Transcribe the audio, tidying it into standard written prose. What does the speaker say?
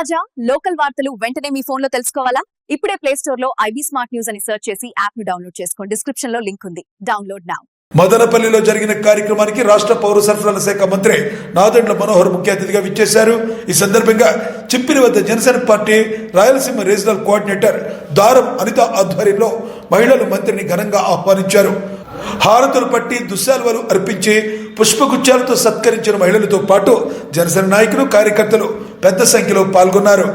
తాజా లోకల్ వార్తలు వెంటనే మీ ఫోన్ లో తెలుసుకోవాలా? ఇప్పుడే ప్లే స్టోర్ లో ఐబీ స్మార్ట్ న్యూస్ అని సెర్చ్ చేసి యాప్ ను డౌన్లోడ్ చేసుకోండి. డిస్క్రిప్షన్ లో లింక్ ఉంది, డౌన్లోడ్ నౌ. మదనపల్లిలో జరిగిన కార్యక్రమానికి రాష్ట్ర పౌర సరఫరాల శాఖ మంత్రి నాదెండ్ల మనోహర్ ముఖ్య అతిథిగా విచ్చేశారు. ఈ సందర్భంగా చిప్పిలి వద్ద Janasena party Rayalaseema regional coordinator దారం అనిత ఆధ్వర్యంలో మహిళలు మంత్రిని ఘనంగా ఆహ్వానించారు. హారతులు పట్టి దుశ్శాలువలు అర్పించి పుష్పగుచ్చాలతో సత్కరించిన మహిళలతో పాటు జనసేన నాయకులు కార్యకర్తలు పెద్ద సంఖ్యలో పాల్గొన్నారు.